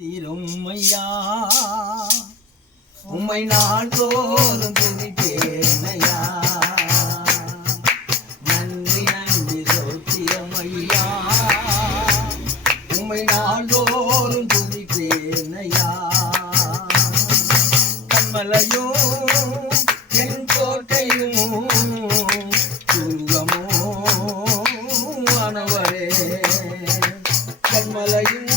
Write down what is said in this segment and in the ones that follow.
சோத்திரம்மையா உம்மை நாள்தோறும் துதிப்பேனையா. நன்றி நன்றி சோத்திரம்மையா உம்மை நாள்தோறும் துதிப்பேனையா. கண்மலையும் என் கோட்டையும் துர்கமோ ஆனவரே. கண்மலையும்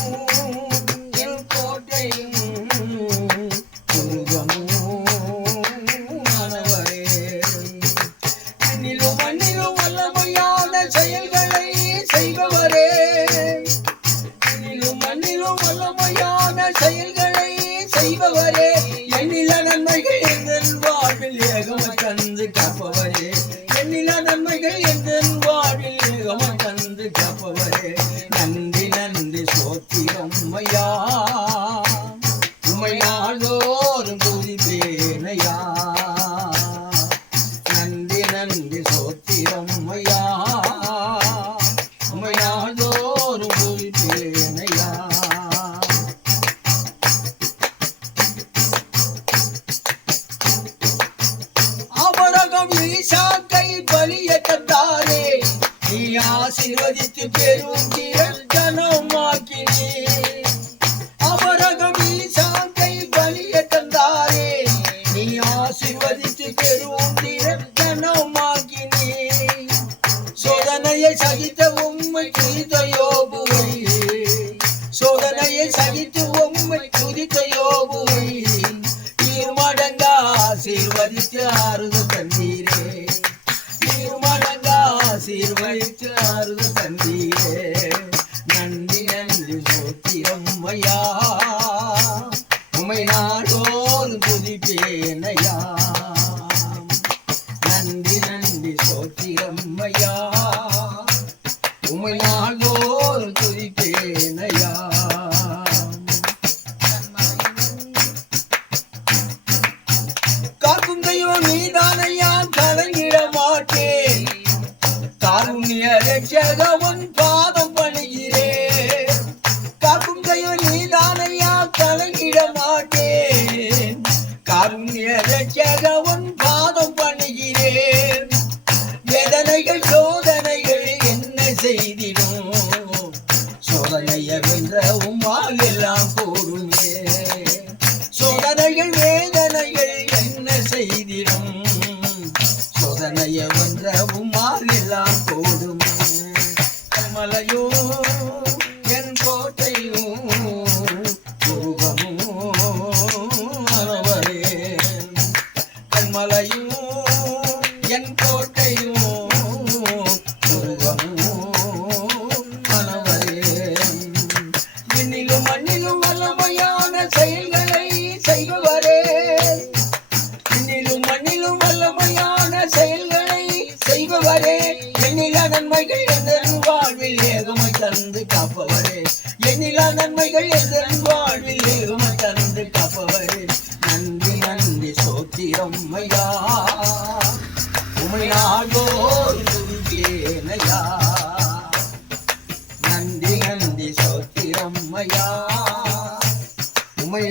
செயல்களை செய்பவரே, எண்ணில நன்மைகள் எங்கள் வாழ்வில் ஏகமாய் தந்து காப்பவரே. எண்ணில நன்மைகள் எங்கள் வாழ்வில் ஏகமாய் தந்து காப்பவரே. நன்றி நன்றி சோத்திரம்மையா உம்மை நாள்தோறும் துதிப்பேனையா. நன்றி நன்றி சோத்திரம்மையா உம்மை நாள்தோறும் துதிப்பேனையா. ஈசாக்கை பலிய தந்தாரே, நீ ஆசீர்வதித்து பெரும் ஜனமாக்கினே. அபரகம் ஈசாக்கை பலிய தந்தாரே, நீ ஆசீர்வதித்து பெரும் ஜனமாக்கினே. சோதனையை சகித்த உம்மை துதித்த யோபுவை, சோதனையை சகித்து உம்மை துதித்த யோபுவை மடங்கா ஆசீர்வதித்து ஆறுதல் தந்தீரே. மடங்கா ஆசீர்வதித்து ஆறுதல் தந்தீரே. நன்றி நன்றி சோத்திரம்மையா உம்மை நாள்தோறும் துதிப்பேனையா. நன்றி நன்றி சோத்திரம்மையா உம்மை நாள்தோறும் துதிப்பேனையா. காக்கும் தெய்வம் நீதானையா, கலங்கிட மாட்டேன். காருண்ய ரட்சகவன் பாதம் பணிகிறேன். காக்கும் தெய்வம் நீதானையா, கலங்கிட மாட்டேன். காருண்ய ரட்சகவன் பாதம் பணிகிறேன். வேதனைகள் சோதனைகள் என்ன செய்திடும், சோதனையை வென்ற உம்மால் எல்லாம் கூடுமே. சோதனைகள் வேதனைகள் என்ன செய்திடும், சோதனையை வென்ற உம்மால் எல்லாம் கூடும். கண்மலையோ என் கோட்டையும் துர்கமோ ஆனவரே. கண்மலையும் என் கோட்டையும் துர்கமோ ஆனவரே. விண்ணிலும் மண்ணிலும் வல்லமையான செயல்களை செய்பவரே. விண்ணிலும் மண்ணிலும் வல்லமையான செயல்களை செய்பவரே. எண்ணில நன்மைகள் எந்தன் வாழ்வில் ஏகமாய் தந்து காப்பவரே. எண்ணில நன்மைகள் எந்தன் வாழ்வில் ஏகமாய் தந்து காப்பவரே. நன்றி நன்றி சோத்திரம்மையா உம்மை நாள்தோறும் துதிப்பேனையா. நன்றி நன்றி சோத்திரம்மையா உம்மை